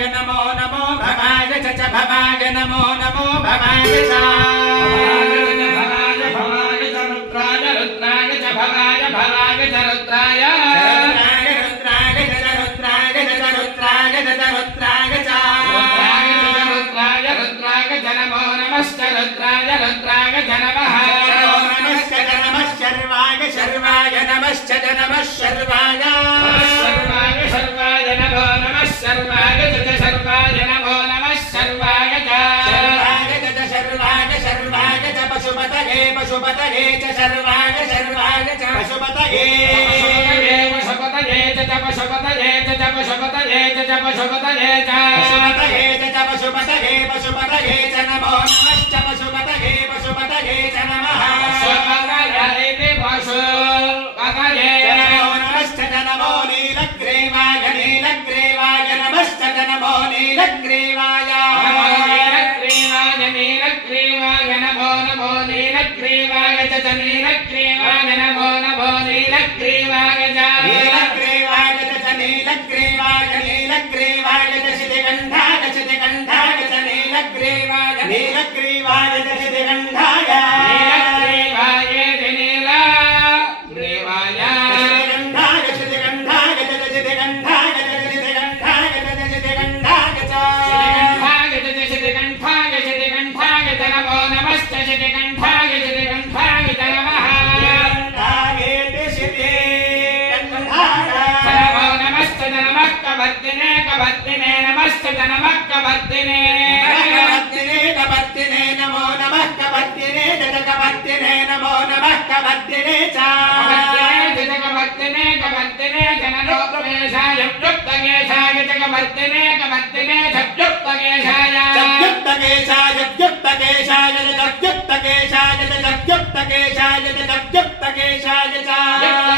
भवाय नमो नमो भवाय च च भवाय नमो नमो भवाय च भवाय भवाय च रुद्राय रुद्राय च भवाय भवाय च रुद्राय रुद्राय रुद्राय जनमः नमश्च नमः शर्वाय शर्वाय नमश्च नमः शर्वाय पशुपतये पशुपतये च सर्वाग सर्वाग च पशुपतये पशुपतये च च पशुपतये च च पशुपतये च च पशुपतये च पशुपतये च च पशुपतये पशुपतये च नमो नमः तन्निलग्रीवाग नमो नमो नीलग्रीवाग जाये च नमः कवर्तिने कवर्तिने कवर्तिने नमो नमः कवर्तिने जगकवर्तिने नमो नमः कवर्तिने च जगकवर्तिने कवर्तिने जनरोगमेषाय युक्तकेशाय जगवर्तिने कवर्तिने झयुक्तकेशाय झयुक्तकेशाय झयुक्तकेशाय जगयुक्तकेशाय जगयुक्तकेशाय जगयुक्तकेशाय च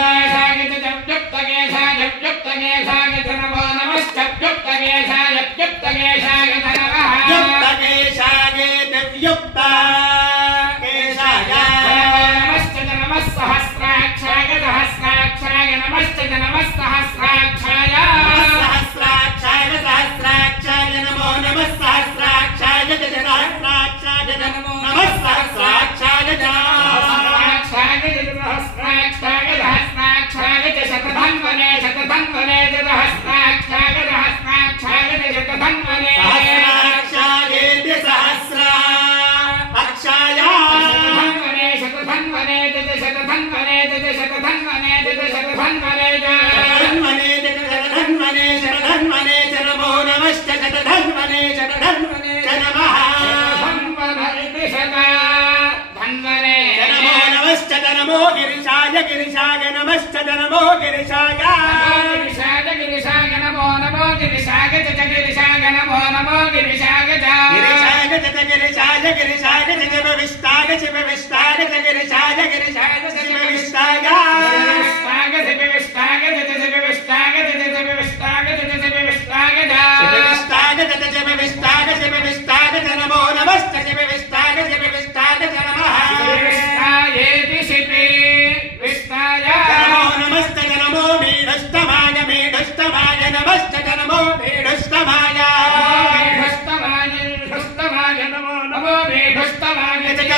నమశ్చ నమస్సహస్రాక్షాయ సహస్రాక్షాయ సహస్రాక్షాయ నమో నమస్సహస్రాక్షాయ సహస్రాక్షాయ నమో నమస్సహస్రాక్షాయ సహస్రాక్షాయ సహస్రాక్షాయ శతధన్వనే శతధన్వనే జగ గిరిశాయ గిరిశాయ నమశ్చ నమో గిరిశాయ గిరిశాయ గిరిశాయ నమో నమో గిరిశాయ జ గిరిశాయ నమో నమో గిరిశాయ జ గిరిశాయ జ గిరిశాయ గిరిశాయ జ విస్తాయ శివ విస్తాయ గిరిశాయ గిరిశాయ శివ విస్తాయ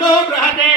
नमो बृहते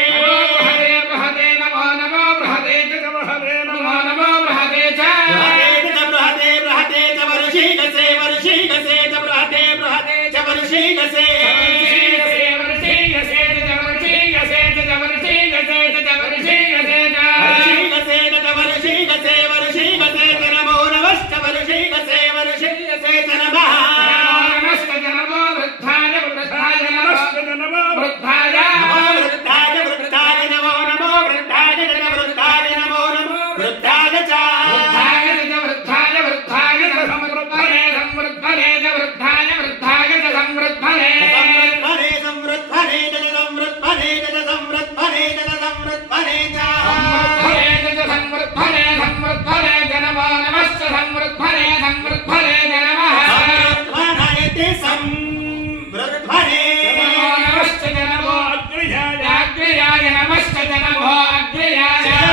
ధనం భో అగ్రయాయ